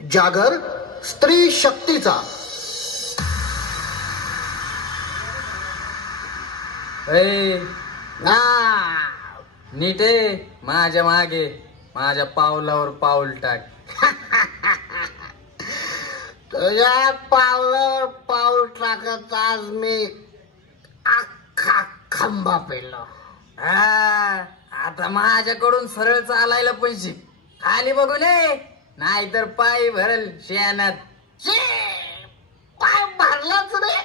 जागर स्त्री शक्तीचा. नीट माझ्या मागे, माझ्या पावलावर पाऊल टाक. तुझ्या पावलावर पाऊल टाकत आज मी अख्खा खंबा पेलो. आता माझ्याकडून सरळ चालायला पाहिजे. खाली बघू नये, नाहीतर पाय भरल शेणात. पाय भरलाच रे.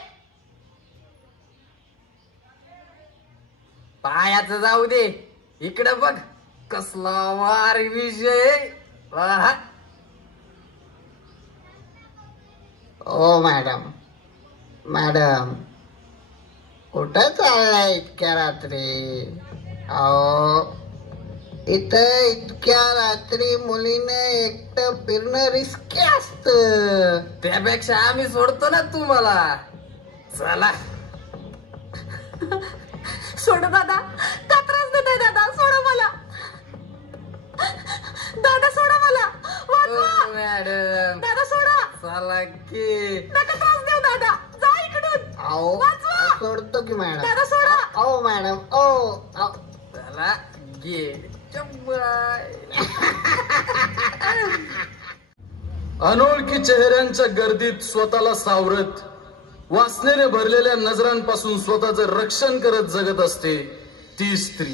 पायाचं जाऊ दे, इकडे बघ कसला वार विषय. ओ मॅडम, मॅडम कुठं चाललाय इतक्या रात्री? अहो इथं इतक्या रात्री मुलीने एकटं फिरणं रिस्की असतं. त्यापेक्षा आम्ही सोडतो ना तुम्हाला. चला. सोड दादा, का त्रास देताय दादा? सोडा मला दादा, सोडा मला. मॅडम दादा सोडा. चला की. नका त्रास देऊ दादा, जा इकडून. अहो सोडतो की मॅडम. दादा सोडा. ओ मॅडम, ओ चला गे. अनोळखी चेहऱ्यांच्या गर्दीत स्वतःला सावरत, वासनेने भरलेल्या नजरांपासून स्वतःचं रक्षण करत जगत असते ती स्त्री.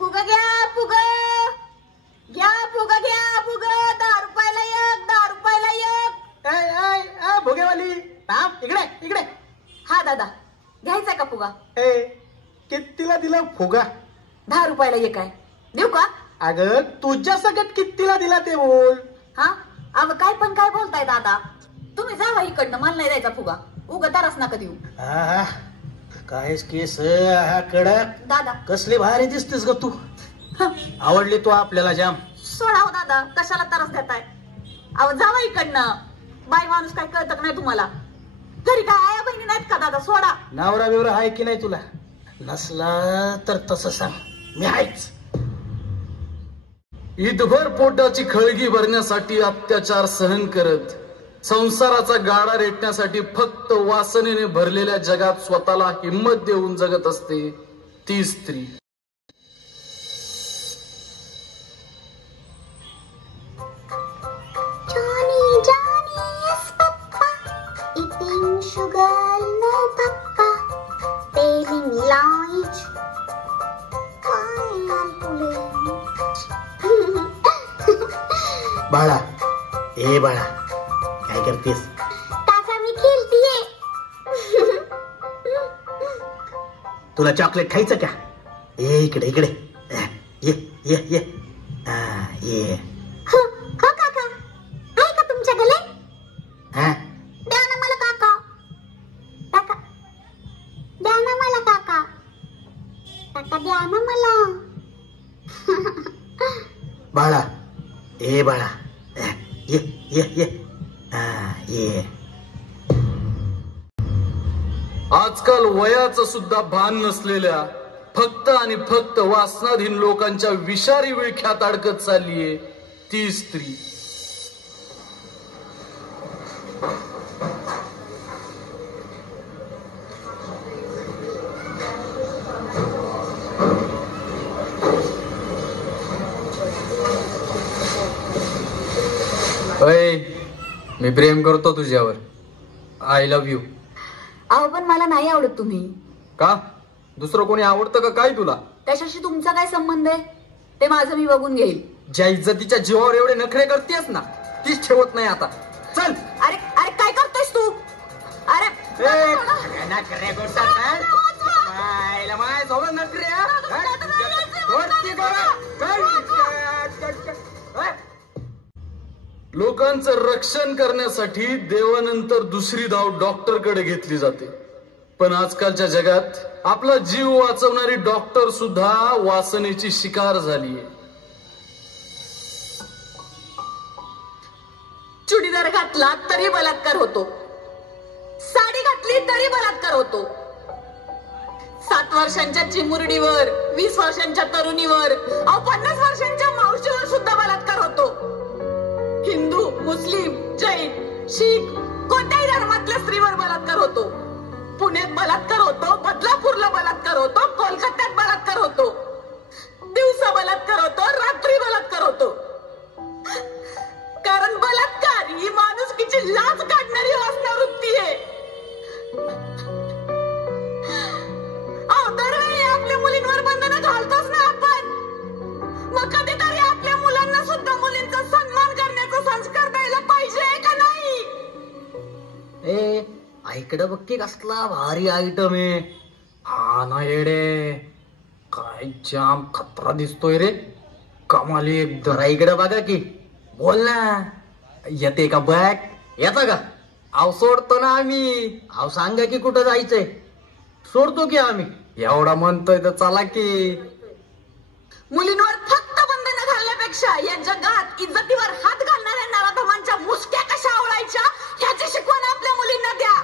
फुगा घ्या, फुगा घ्या, फुगा घ्या, फुगा. 10 रुपयाला एक, 10 रुपयाला एक. भोगेवाली थांब, इकडे इकडे. हा दादा, घ्यायचा का फुगा? कितीला दिला फुगा? 10 रुपयाला एक आहे, देऊ का? अगं तुझ्या सगळ्यात कितीला दिला ते बोल. हा अव काय पण काय बोलताय दादा? तुम्ही जावा इकडनं, मला नाही द्यायचा फुगा. उगा तरच नका देऊ. कायच केस कडक. दादा कसली भारी दिसतेस ग तू. आवडली तू आपल्याला जाम. सोडा हो दादा, कशाला तरच देताय? अव जावा इकडनं. बाई माणूस काय कळत नाही तुम्हाला? घरी काय आया बहिणी नाहीत का दादा? सोडा. नवरा बिवरा आहे की नाही तुला? नसला तर तसं सांग, मी आहेच. ईदभर पोटाची खळगी भरण्यासाठी अत्याचार सहन करत, संसाराचा गाडा रेटण्यासाठी फक्त वासनेने भरलेल्या जगात स्वतःला हिंमत देऊन जगत असते ती स्त्री. बाळा, ए बाळा, काय करतेस? काका मी खेळतीये. तुला चॉकलेट खायचं का? ये इकडे इकडे. ये ये ये ये. हो काका, आहे का तुमच्या गले? द्या ना मला काका. काका द्या ना मला काका. काका द्या ना मला. बाळा, ए बाळा, ये ये ये ये. आजकाल वयाचं सुद्धा भान नसलेल्या फक्त आणि फक्त वासनाधीन लोकांच्या विषारी विळख्यात अडकत चाललीये ती स्त्री. मी प्रेम करतो तुझ्यावर. I love you. अहो पण मला नाही आवडत तुम्ही. का? दुसरं कोणी आवडतं का काय तुला? त्याच्याशी तुमचा काय संबंध आहे? ते माझं मी बघून घेईल. ज्या इज्जतीच्या जीवावर एवढे नखरे करतेस ना, तीच ठेवत नाही आता. चल. अरे अरे काय करतोयस तू? अरे नखरे करतात. लोकांचं रक्षण करण्यासाठी देवानंतर दुसरी धाव डॉक्टरकडे घेतली जाते. पण आजकालच्या जगात आपला जीव वाचवणारी डॉक्टर सुद्धा वासनेची शिकार झालीये. चुडीदार घातला तरी बलात्कार होतो, साडी घातली तरी बलात्कार होतो. 7 वर्षांच्या चिमुरडीवर, 20 वर्षांच्या तरुणीवर, 50 पुण्यात बलात्कार होतो, बदलापूरला बलात्कार होतो, कोलकात्यात बलात्कार होतो, दिवसा बलात्कार होतो, रात्री बलात्कार होतो. कारण बलात्कार ही माणुसकीची लाज काढणारी वासना वृत्ती आहे. दरवेळी आपल्या मुलींवर बंधनं घालतोच ना आपण, मग कधीतरी आपल्या मुलांना सुद्धा मुलींचा सन्मान करण्याचा संस्कार द्यायला पाहिजे का नाही? ए ऐकडं बघ की कसला भारी आयटम आहे. हा ना येडे, काय जाम खतरा दिसतोय रे, कमाली एकदम. जरा इकडं बघा की, बोल ना. येते का बॅग? येता का? अहो सोडतो ना आम्ही. अहो सांगा की कुठं जायचंय, सोडतो की आम्ही. एवढा म्हणतोय तर चला की. मुलींवर फक्त बंधनं घालण्यापेक्षा या जगात इज्जतीवर हात घालणाऱ्या नराधमांच्या मुसक्या कशा आवळायच्या ह्याची शिकवण आपल्या मुलींना द्या.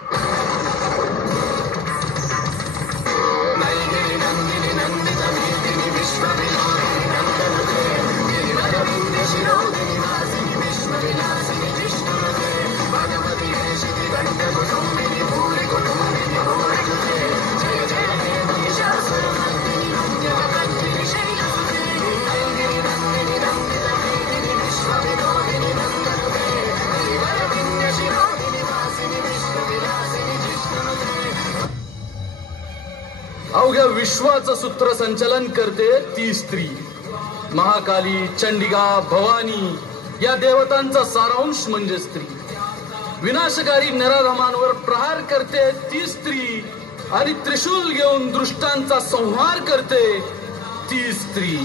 अवघ्या विश्वाचं सूत्रसंचालन करते ती स्त्री. महाकाली, चंडिका, भवानी या देवतांचा सारांश म्हणजे स्त्री. विनाशकारी नराधमांवर प्रहार करते ती स्त्री आणि त्रिशूल घेऊन दुष्टांचा संहार करते ती स्त्री.